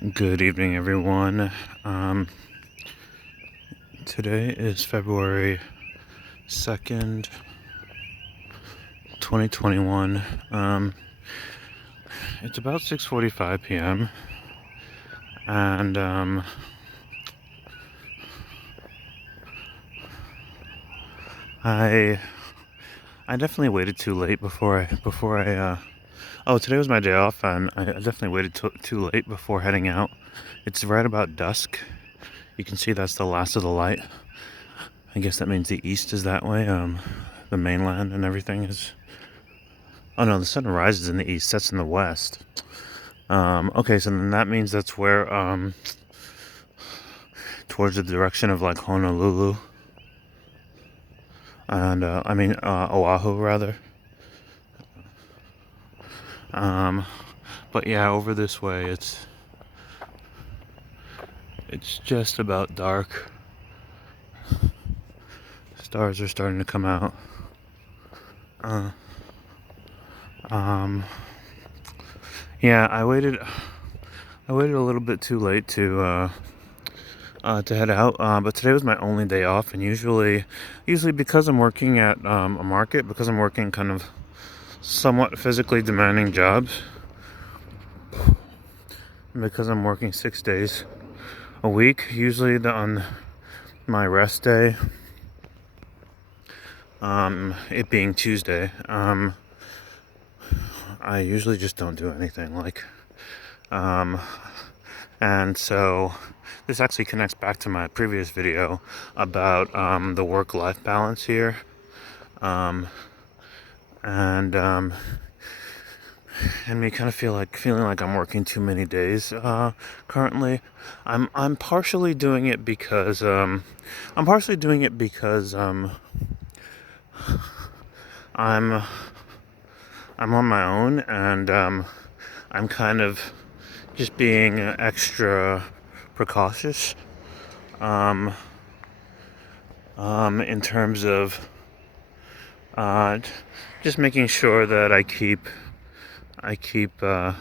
Good evening, everyone. Today is February 2nd, 2021. It's about 6:45 p.m. and I definitely waited too late oh, today was my day off, and I definitely waited too late before heading out. It's right about dusk. You can see that's the last of the light. I guess that means the east is that way. The mainland and everything is. Oh no, the sun rises in the east. Sets in the west. Okay, so then that means that's where towards the direction of like Honolulu and Oahu rather. But yeah, over this way it's just about dark. Stars are starting to come out. Yeah, I waited a little bit too late to head out. But today was my only day off, and usually because I'm working at a market, because I'm working kind of somewhat physically demanding jobs, and because I'm working 6 days a week, usually on my rest day, it being Tuesday, I usually just don't do anything. And so this actually connects back to my previous video about the work-life balance here, and me kind of feeling like I'm working too many days currently. I'm partially doing it because I'm on my own, and I'm kind of just being extra precautious in terms of just making sure that I keep my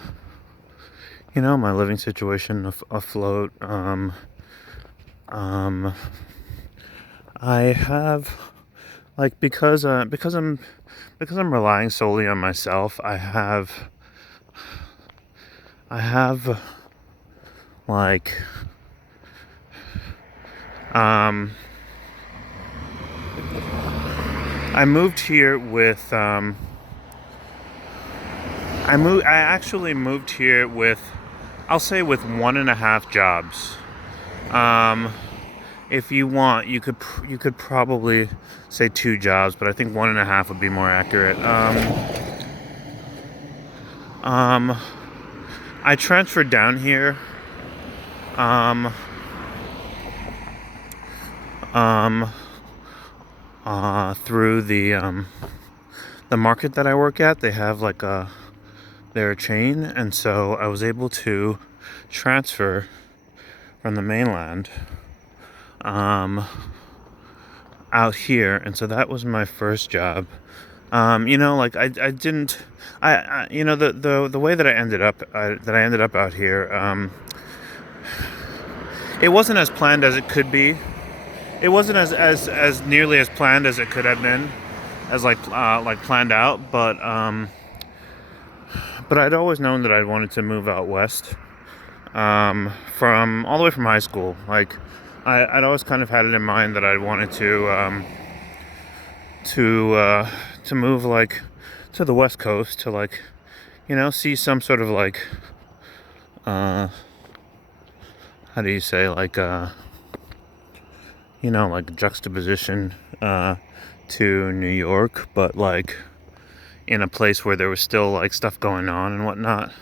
living situation afloat. I have because I'm relying solely on myself. I have like I moved here with I actually moved here with, I'll say, with 1.5 jobs. If you want, you could probably say 2 jobs, but I think 1.5 would be more accurate. I transferred down here through the market that I work at. They have they're a chain, and so I was able to transfer from the mainland out here, and so that was my first job. I didn't, the way that I ended up out here, it wasn't as planned as it could be. It wasn't as nearly as planned as it could have been, as planned out. But I'd always known that I'd wanted to move out west, from all the way from high school. I'd always kind of had it in mind that I wanted to move to the West Coast to see some sort of how do you say juxtaposition to New York, but in a place where there was still stuff going on and whatnot.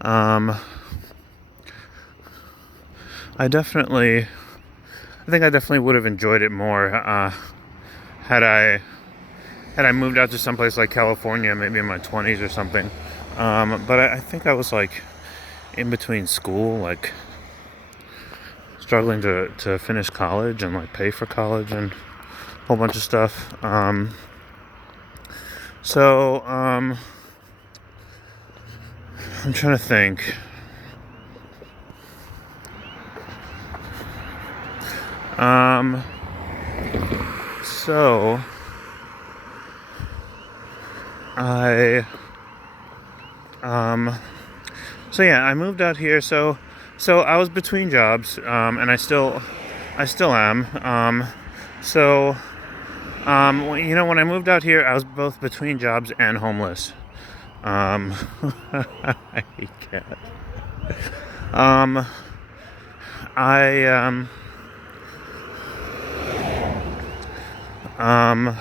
I think I definitely would have enjoyed it more had I moved out to someplace like California, maybe in my 20s or something. But I think I was in between school, struggling to finish college and pay for college and a whole bunch of stuff. So I'm trying to think. So I so yeah, I moved out here. So I was between jobs, and I still am. When I moved out here, I was both between jobs and homeless. I can't. Um, I um, um,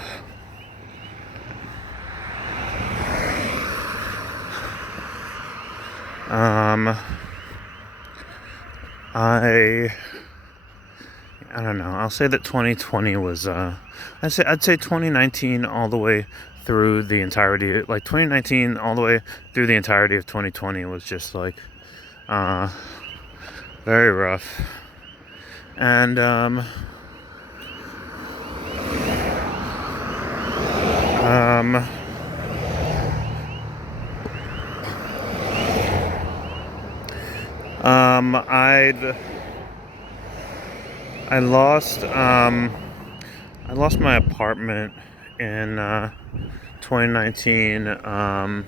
I don't know. I'll say that 2020 was I'd say 2019 all the way through the entirety, like 2019 all the way through the entirety of 2020 was just like very rough. And I lost my apartment in 2019, and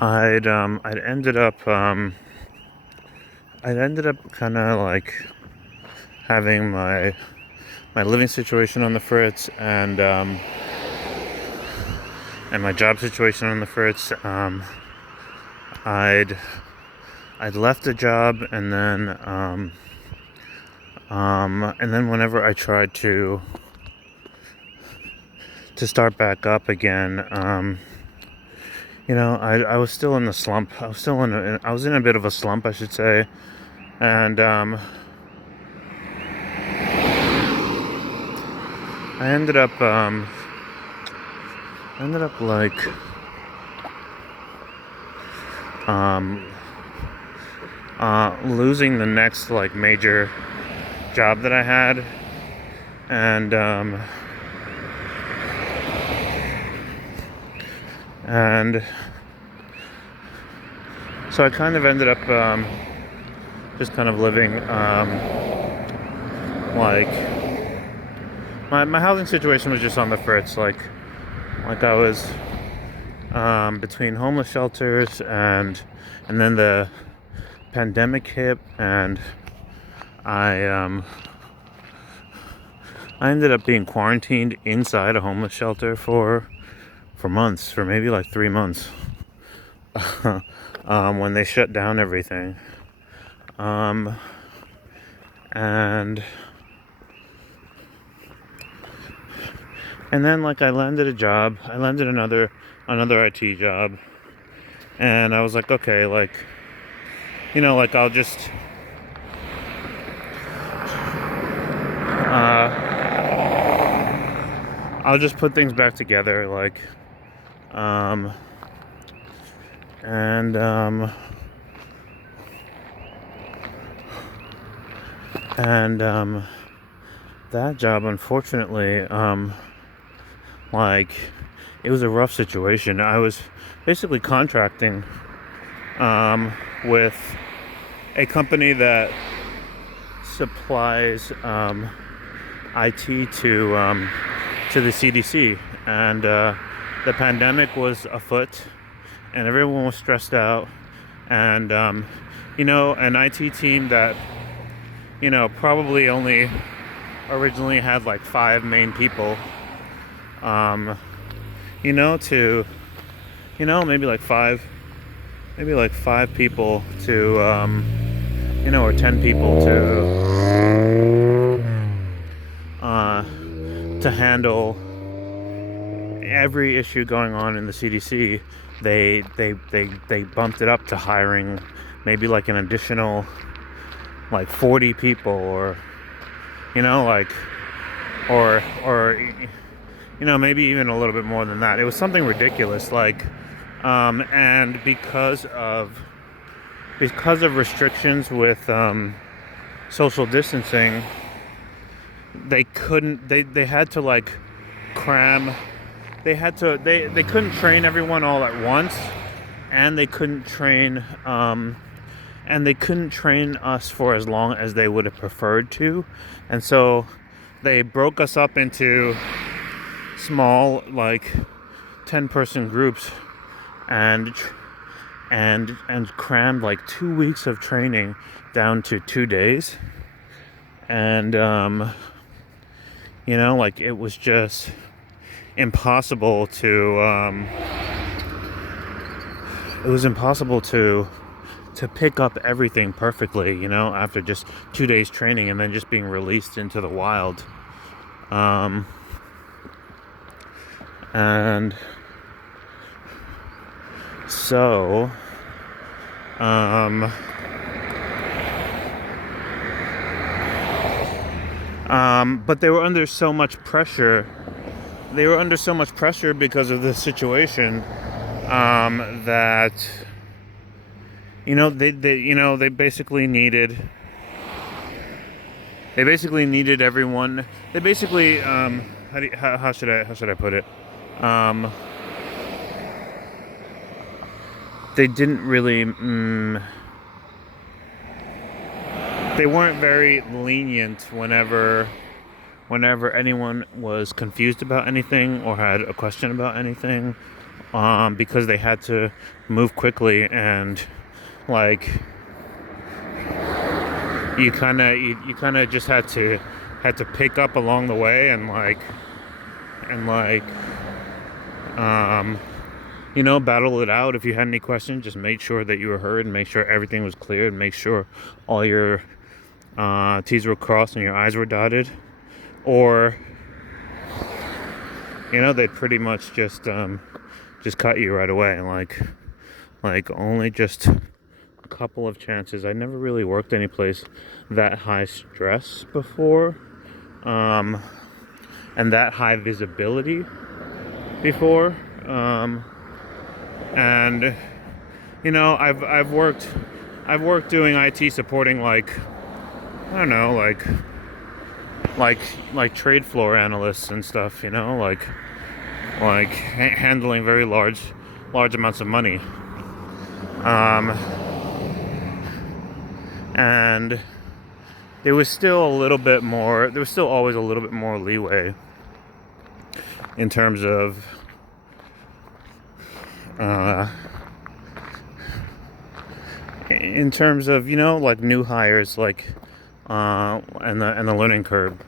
I'd ended up kind of like having my living situation on the fritz, and my job situation on the fritz. I'd left a job, and then whenever I tried to start back up again, I was still in the slump. I was in a bit of a slump, I should say, and I ended up like losing the next like major job that I had, and so I kind of ended up just kind of living like my housing situation was just on the fritz. Like I was between homeless shelters, and then the pandemic hit, and I ended up being quarantined inside a homeless shelter for months, for maybe like 3 months, when they shut down everything, and then like I landed another IT job, and I was like, okay, like, like I'll just put things back together, like, and that job, unfortunately, like, it was a rough situation. I was basically contracting with a company that supplies IT to the CDC, and the pandemic was afoot, and everyone was stressed out, and an IT team that probably only originally had like 5 main people, to maybe like five people to or 10 people to handle every issue going on in the CDC. They bumped it up to hiring maybe like an additional like 40 people, or maybe even a little bit more than that. It was something ridiculous, like, and because of restrictions with social distancing, they had to like cram they couldn't train everyone all at once, and they couldn't train us for as long as they would have preferred to, and so they broke us up into small, like 10-person groups, and crammed like 2 weeks of training down to 2 days. And like, it was just impossible to pick up everything perfectly, after just 2 days training and then just being released into the wild. And so but they were under so much pressure. Because of the situation, that they basically needed everyone. They basically how should I put it? They didn't really. They weren't very lenient whenever anyone was confused about anything or had a question about anything, because they had to move quickly, and like you kind of just had to pick up along the way, and battle it out. If you had any questions, just make sure that you were heard, and make sure everything was clear, and make sure all your T's were crossed and your I's were dotted, or they'd pretty much just cut you right away. Like only just a couple of chances. I never really worked any place that high stress before, and that high visibility before, and I've worked doing IT, supporting I don't know, like trade floor analysts and stuff, handling very large amounts of money, and there was still always a little bit more leeway in terms of like new hires, and the learning curve.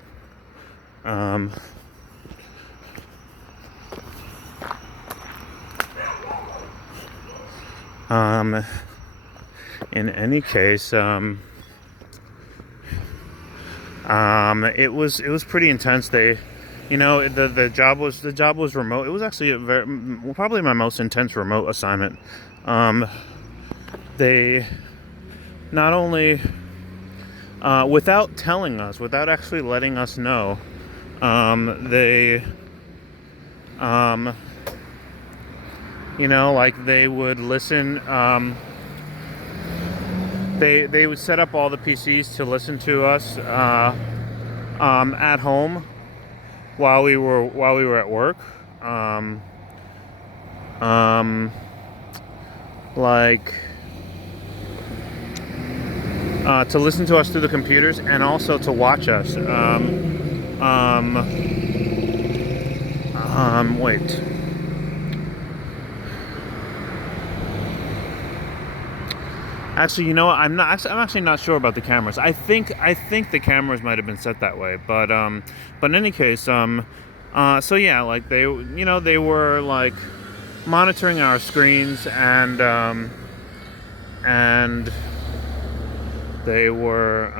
In any case, it was pretty intense. The job was remote. It was actually probably my most intense remote assignment. They not only, without telling us, without actually letting us know, they they would listen. They would set up all the PCs to listen to us at home while we were at work. To listen to us through the computers, and also to watch us. Wait. Actually, I'm actually not sure about the cameras. I think the cameras might have been set that way, but in any case, so yeah, they they were monitoring our screens, and they were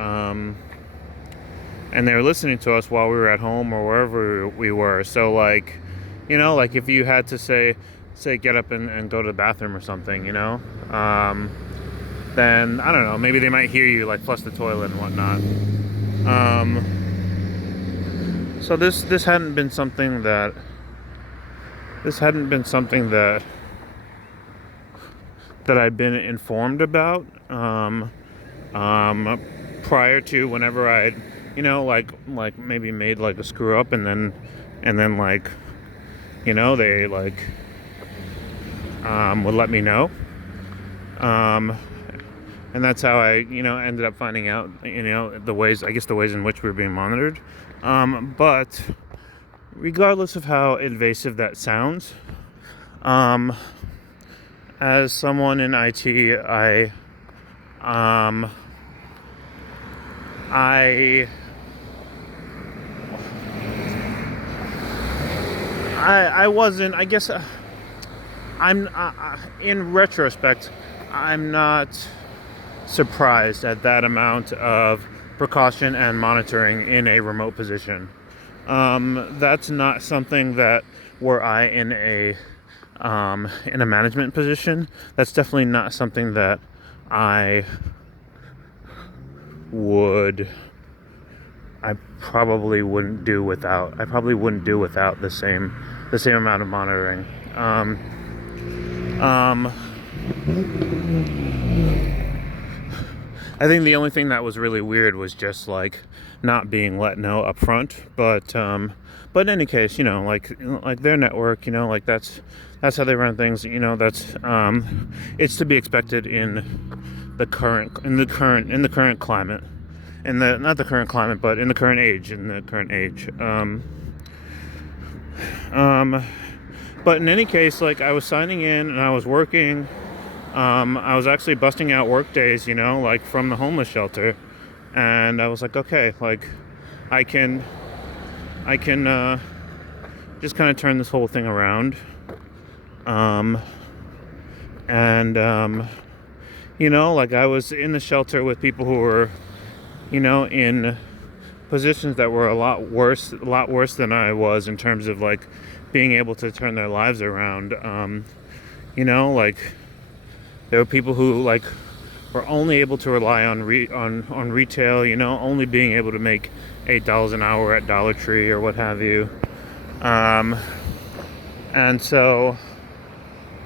listening to us while we were at home or wherever we were. So if you had to say get up and go to the bathroom or something, then I don't know, maybe they might hear you flush the toilet and whatnot. So this hadn't been something that I'd been informed about prior to, whenever I'd maybe made a screw up, and then They like would let me know. Um, and that's how I, ended up finding out, the ways in which we were being monitored. But regardless of how invasive that sounds, um, as someone in IT, um, I wasn't. I guess I'm. In retrospect, I'm not surprised at that amount of precaution and monitoring in a remote position. That's not something that, were I in a management position, that's definitely not something that I probably wouldn't do without. I probably wouldn't do without the same amount of monitoring. I think the only thing that was really weird was just like not being let know up front. But in any case, like their network, like that's how they run things. That's it's to be expected in the current climate, not the current climate, but in the current age. But in any case, like I was signing in and I was working. I was actually busting out work days, like from the homeless shelter, and I was like, okay, like I can just kind of turn this whole thing around, like I was in the shelter with people who were, in positions that were a lot worse than I was in terms of like being able to turn their lives around. Like there were people who like were only able to rely on retail, only being able to make $8 an hour at Dollar Tree or what have you. And so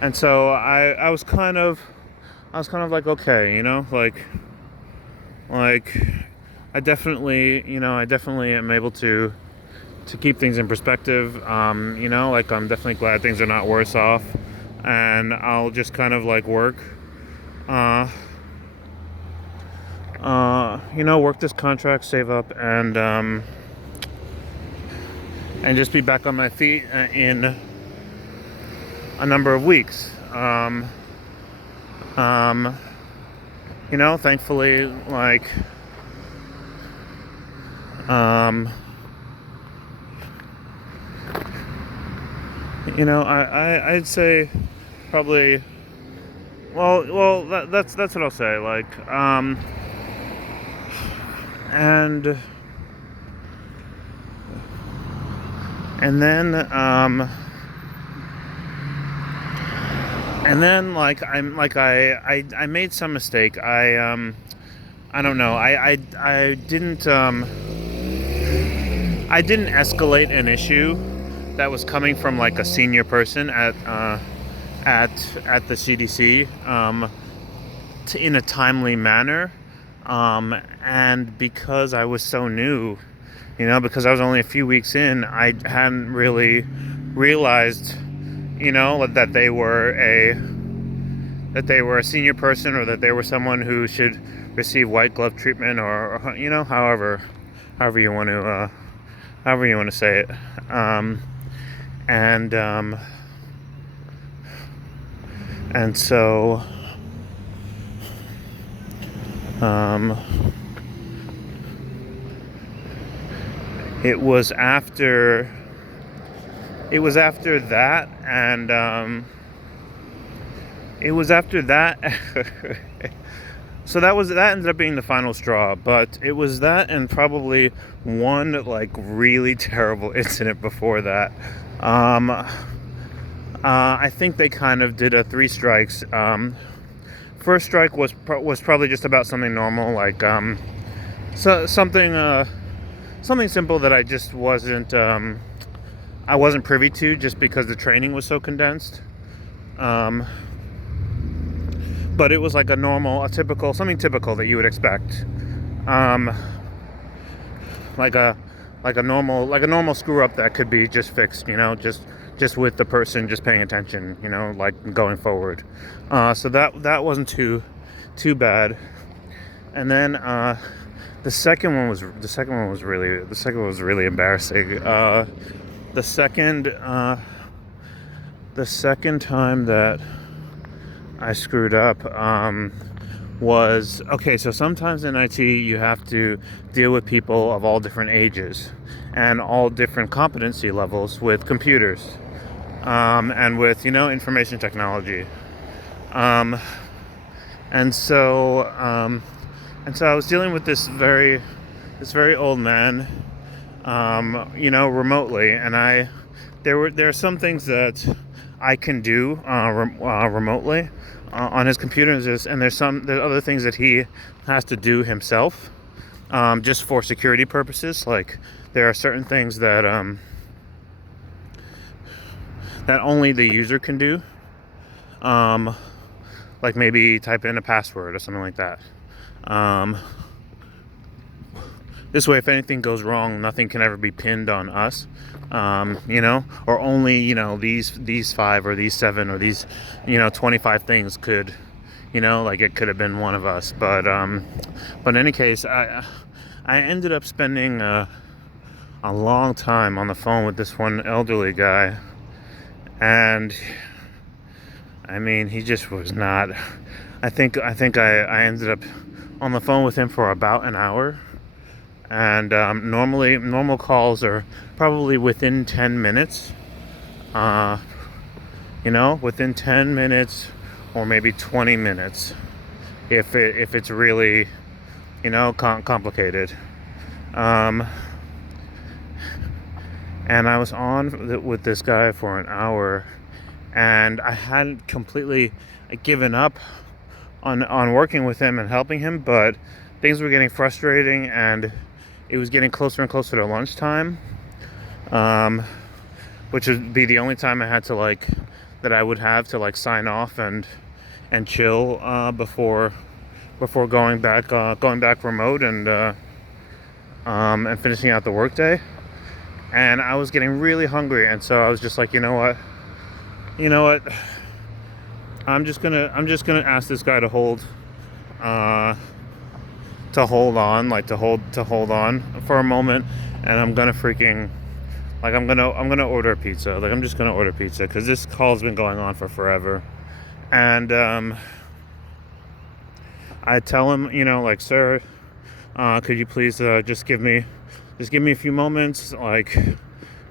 I was kind of like, okay, like I definitely am able to keep things in perspective. Like I'm definitely glad things are not worse off, and I'll just kind of like work work this contract, save up, and just be back on my feet in a number of weeks. Thankfully, like I'd say probably. Well, that's what I'll say. Like, and then like I made some mistake. I don't know. I didn't escalate an issue that was coming from like a senior person at the CDC in a timely manner, and because I was so new, because I was only a few weeks in, I hadn't really realized, that they were a senior person, or that they were someone who should receive white glove treatment, or however you want to say it, and so it was after that, and so that ended up being the final straw. But it was that, and probably one like really terrible incident before that. I think they kind of did a 3 strikes. First strike was probably just about something normal, like something simple that I just wasn't privy to, just because the training was so condensed. But it was like something typical that you would expect. Like a like a normal screw up that could be just fixed, you know, just with the person just paying attention, you know, like going forward. So that wasn't too bad. And then the second one was really embarrassing. The second time that I screwed up was, okay, so sometimes in IT you have to deal with people of all different ages and all different competency levels with computers, and with, you know, information technology. And so I was dealing with this very old man, you know, remotely, and there are some things that I can do remotely on his computer, and there's other things that he has to do himself, just for security purposes. Like, there are certain things that that only the user can do, like maybe type in a password or something like that. This way, if anything goes wrong, nothing can ever be pinned on us, you know, or only, you know, these 5 or these 7 or these, you know, 25 things could, you know, like it could have been one of us. But in any case, I ended up spending a long time on the phone with this one elderly guy, and I mean, he just was not. I think I ended up on the phone with him for about an hour. And normal calls are probably within 10 minutes. You know, within 10 minutes or maybe 20 minutes, if it's really, you know, complicated. And I was on with this guy for an hour, and I hadn't completely given up on working with him and helping him, but things were getting frustrating, and it was getting closer and closer to lunchtime, which would be the only time I had to that I would have to sign off and chill before going back remote and finishing out the workday. And I was getting really hungry, and so I was just like, you know what, I'm just gonna ask this guy to hold on for a moment, and I'm gonna order a pizza. I'm just gonna order pizza because this call's been going on for forever. And I tell him, sir, could you please just give me a few moments, I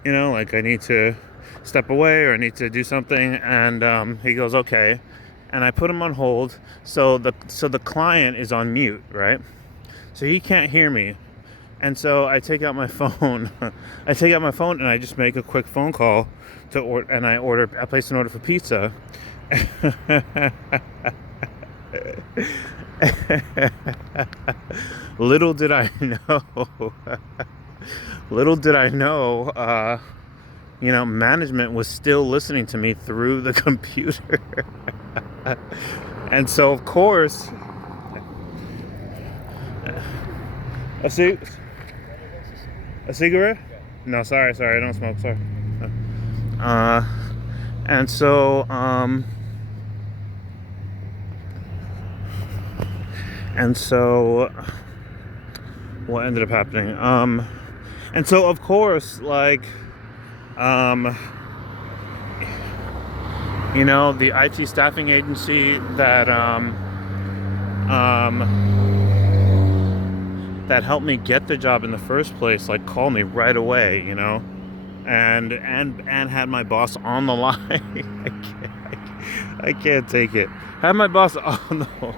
need to step away or I need to do something. And he goes, okay. And I put him on hold, so the client is on mute, right? So he can't hear me. And so I take out my phone. And I just make a quick phone call to order, and I place an order for pizza. Little did I know, management was still listening to me through the computer. And so, of course, a cigarette? No, sorry, I don't smoke, sorry. And so, what ended up happening? And so, of course, the IT staffing agency that helped me get the job in the first place, called me right away, and had my boss on the line. I can't take it. Had my boss on the line.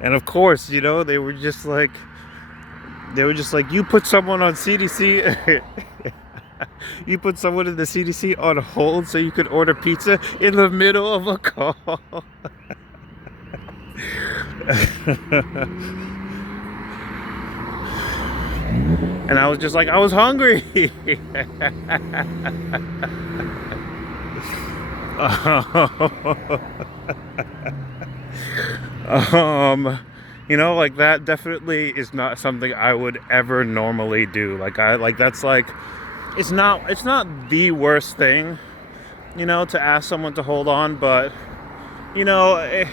And of course, they were just like, you put someone on CDC. You put someone in the CDC on hold so you could order pizza in the middle of a call. And I was just like, I was hungry. You know, like that definitely is not something I would ever normally do. That's like it's not the worst thing, you know, to ask someone to hold on, but you know,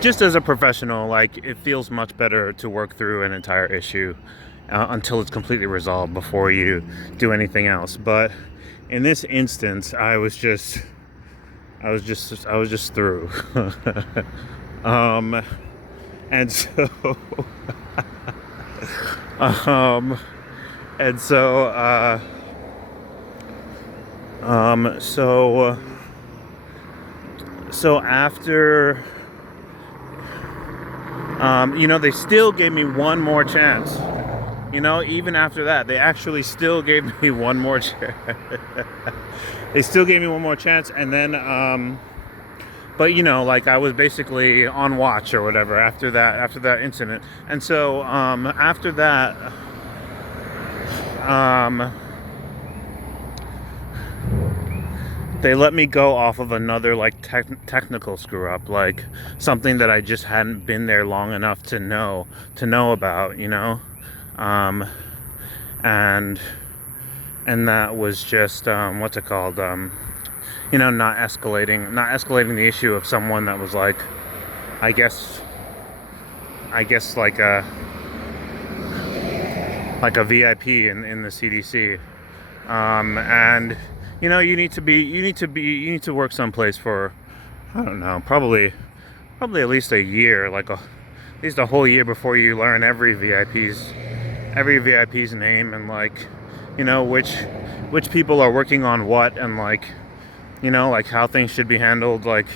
just as a professional, like it feels much better to work through an entire issue until it's completely resolved before you do anything else. But in this instance, I was just through. um, and so, um, and so, so after, you know, they still gave me one more chance. You know, even after that, they actually still gave me one more chance. They still gave me one more chance, and then, but you know, like I was basically on watch or whatever after that incident, and so after that, they let me go off of another like technical screw up, like something that I just hadn't been there long enough to know about, you know, and that was just what's it called, you know, not escalating the issue of someone that was like, I guess like a VIP in the CDC, and you know, you need to work someplace for, I don't know, probably at least a year, at least a whole year before you learn every VIP's name, and like, you know, which people are working on what, and like, you know, like how things should be handled, like,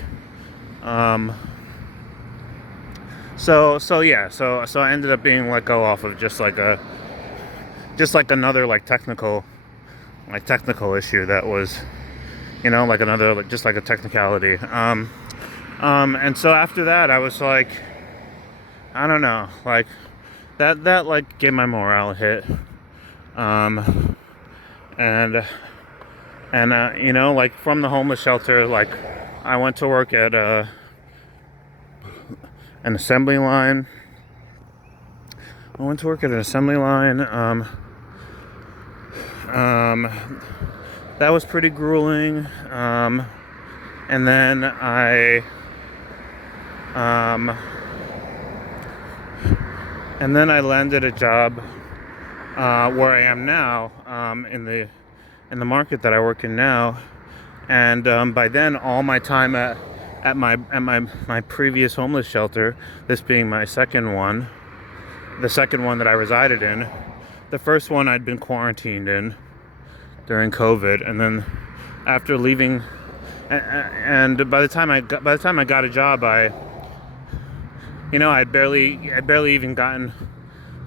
so yeah, so I ended up being let go off of just like another like technical issue that was, you know, like another, like just like a technicality. And so after that, I was like, I don't know, like that like gave my morale a hit. And you know, like from the homeless shelter, like I went to work at an assembly line. That was pretty grueling. And then I landed a job where I am now, in the market that I work in now. And by then, all my time at my previous homeless shelter, this being my second one, the second one that I resided in. The first one I'd been quarantined in during COVID, and then after leaving, and by the time I got a job, I'd barely even gotten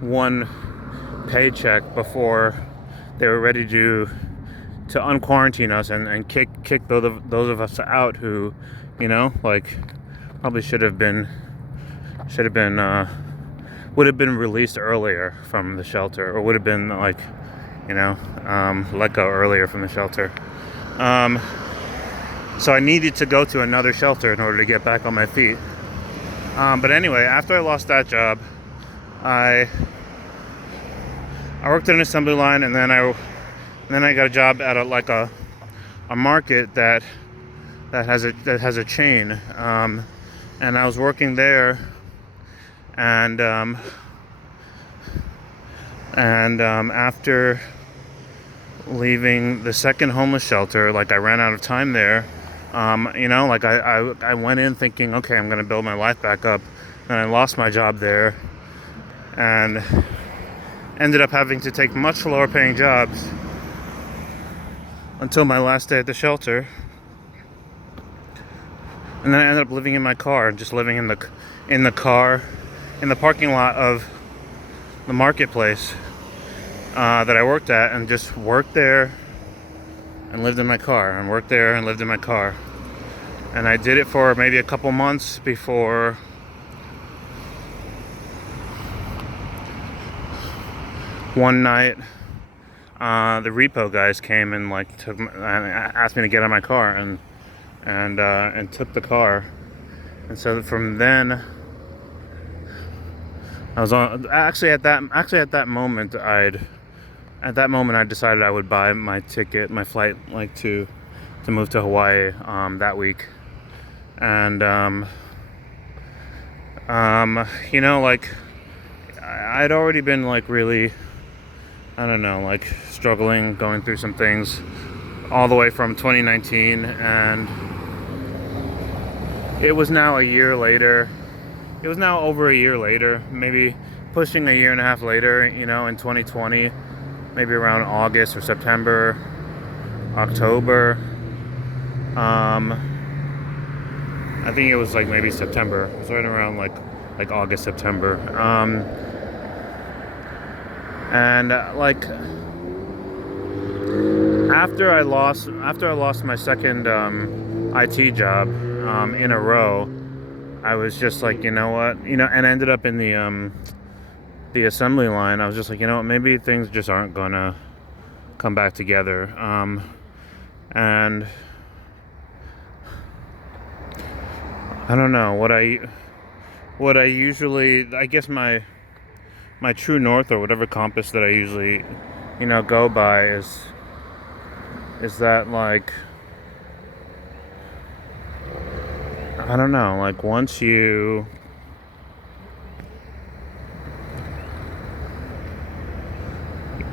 one paycheck before they were ready to unquarantine us and kick those of us out who, you know, like probably would have been released earlier from the shelter, or would have been like, you know, let go earlier from the shelter. So I needed to go to another shelter in order to get back on my feet. But anyway, after I lost that job, I worked in an assembly line, and then I got a job at a market that has a chain, and I was working there. And after leaving the second homeless shelter, like I ran out of time there. You know, like I went in thinking, okay, I'm gonna build my life back up. And I lost my job there, and ended up having to take much lower paying jobs until my last day at the shelter. And then I ended up living in my car, just living in the car, in the parking lot of the marketplace that I worked at, and just worked there and lived in my car, and worked there and lived in my car. And I did it for maybe a couple months before one night the repo guys came and like asked me to get out of my car, and took the car. And so from then I was on at that moment I decided I would buy my flight, like to move to Hawaii that week. And like I'd already been like really, I don't know, like struggling, going through some things all the way from 2019, and it was now a year later. It was now over a year later, maybe pushing a year and a half later, in 2020, maybe around August or September, October. I think it was like maybe September. It was right around like August, September. And like after I lost my second IT job in a row, I was just like, you know what, and ended up in the assembly line. I was just like, you know what, maybe things just aren't gonna come back together. And I don't know what I usually, I guess my true north, or whatever compass that I usually, go by is that, like, I don't know, like once you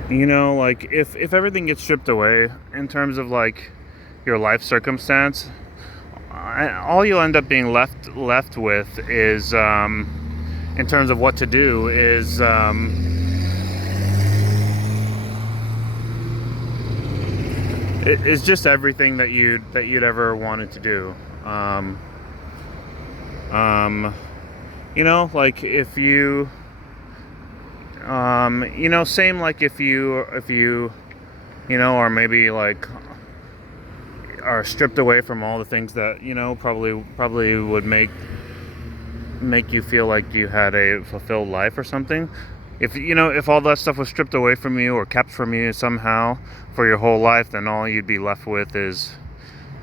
like if everything gets stripped away in terms of like your life circumstance, all you'll end up being left with is in terms of what to do is it's just everything that you'd ever wanted to do. Like if you same, like if you or maybe like are stripped away from all the things that probably would make you feel like you had a fulfilled life or something. If all that stuff was stripped away from you or kept from you somehow for your whole life, then all you'd be left with is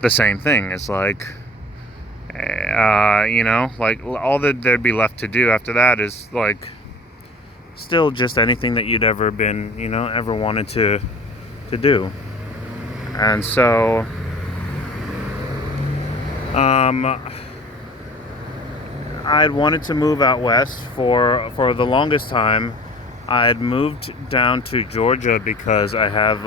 the same thing. It's like like all that there'd be left to do after that is like still just anything that you'd ever been, ever wanted to do. And so I'd wanted to move out west for the longest time. I'd moved down to Georgia because I have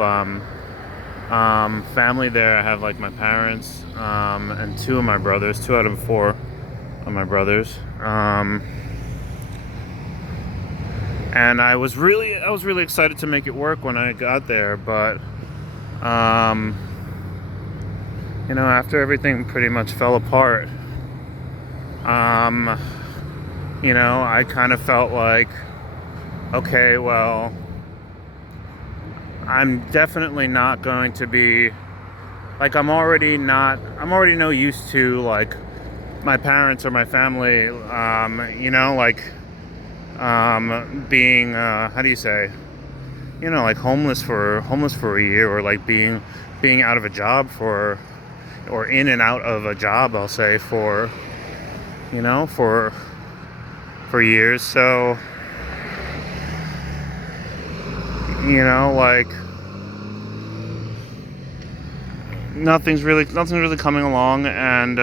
family there. I have like my parents and two out of four of my brothers. And I was really excited to make it work when I got there, but after everything pretty much fell apart, I kind of felt like, okay, well, I'm definitely not going to be like, I'm already no use to like my parents or my family, being how do you say, like homeless for a year, or like being out of a job or in and out of a job, I'll say, for years. So like nothing's really coming along, and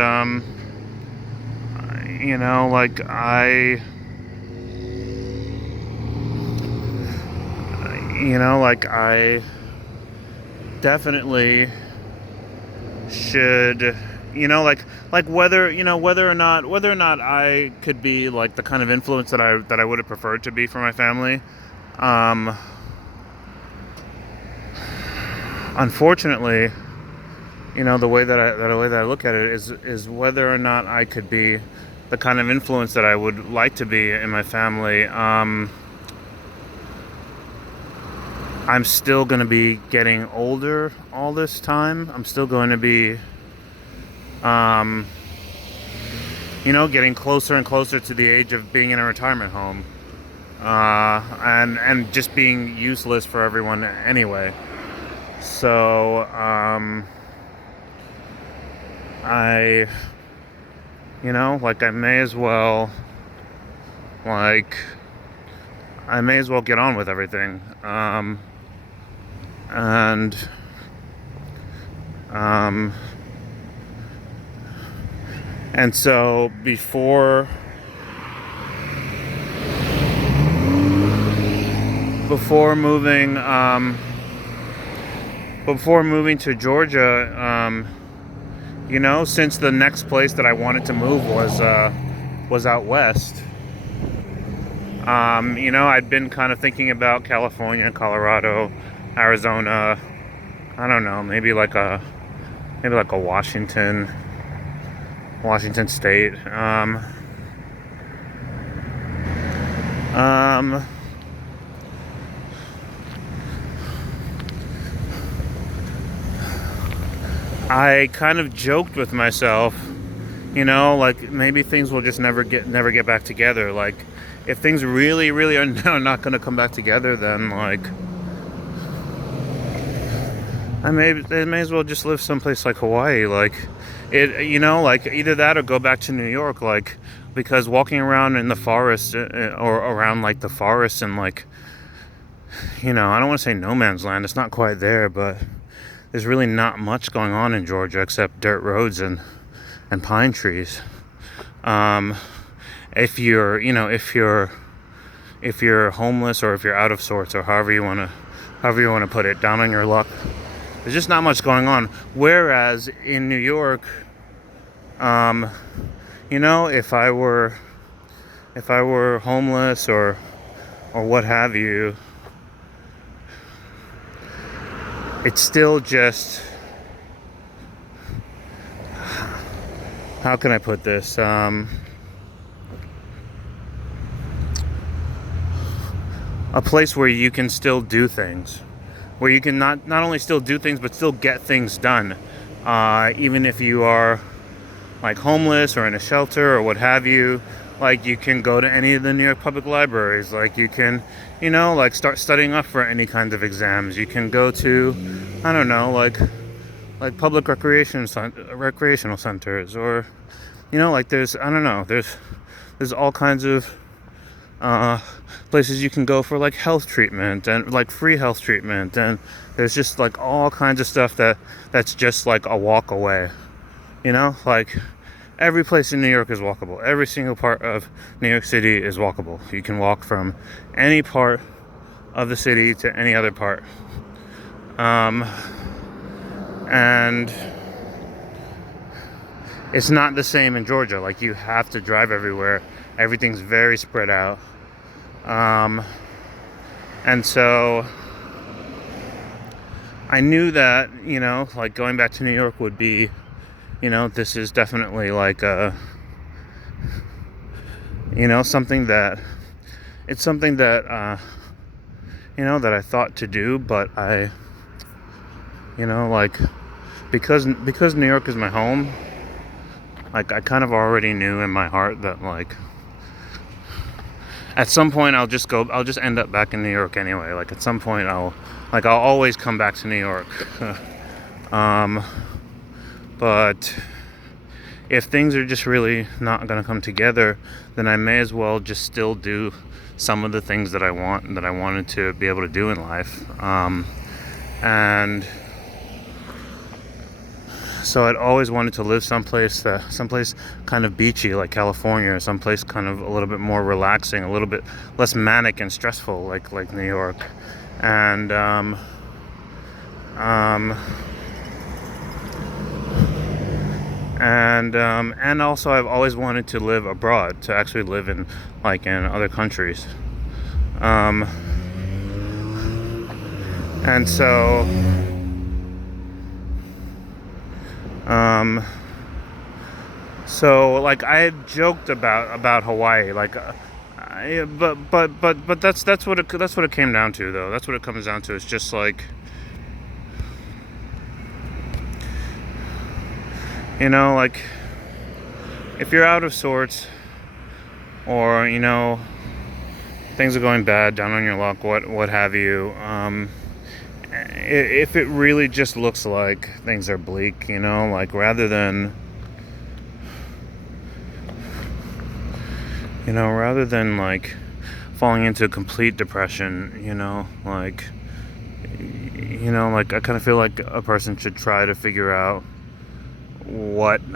like I definitely should, whether or not I could be like the kind of influence that I would have preferred to be for my family. Unfortunately, the way that I look at it is whether or not I could be the kind of influence that I would like to be in my family. I'm still going to be getting older all this time. I'm still going to be, getting closer and closer to the age of being in a retirement home, and just being useless for everyone anyway. So I I may as well, like, I may as well get on with everything. And so before moving to Georgia, since the next place that I wanted to move was out west, I'd been kind of thinking about California, Colorado, Arizona. I don't know, maybe like a Washington State. I kind of joked with myself, like maybe things will just never get back together. Like, if things really, really are not going to come back together, then like I may as well just live someplace like Hawaii. Like, like either that or go back to New York. Like, because walking around in the forest or around like the forest and like, I don't want to say no man's land. It's not quite there, but there's really not much going on in Georgia except dirt roads and pine trees. If you're homeless, or if you're out of sorts, or however you want to put it, down on your luck, there's just not much going on. Whereas in New York, if I were homeless or what have you, it's still just, how can I put this? A place where you can still do things, where you can not only still do things but still get things done, even if you are like homeless or in a shelter or what have you. Like, you can go to any of the New York public libraries. Like, you can, like start studying up for any kinds of exams. You can go to, I don't know, like public recreational centers, or, like there's all kinds of places you can go for like health treatment and like free health treatment, and there's just like all kinds of stuff that's just like a walk away. Like, every place in New York is walkable. Every single part of New York City is walkable. You can walk from any part of the city to any other part. And it's not the same in Georgia. Like, you have to drive everywhere. Everything's very spread out. And so I knew that, like going back to New York would be, this is definitely like something that that I thought to do, but I, like, because New York is my home, like I kind of already knew in my heart that like at some point I'll just end up back in New York anyway. Like, at some point I'll always come back to New York. But if things are just really not going to come together, then I may as well just still do some of the things that I wanted to be able to do in life. And so I'd always wanted to live someplace kind of beachy, like California, or someplace kind of a little bit more relaxing, a little bit less manic and stressful, like New York. And and also I've always wanted to live abroad, to actually live in other countries. And so like I had joked about Hawaii, like but that's what it came down to, though. That's what it comes down to. It's just like, like, if you're out of sorts, or things are going bad, down on your luck, what have you, if it really just looks like things are bleak, like, rather than like falling into complete depression, like, like I kind of feel like a person should try to figure out what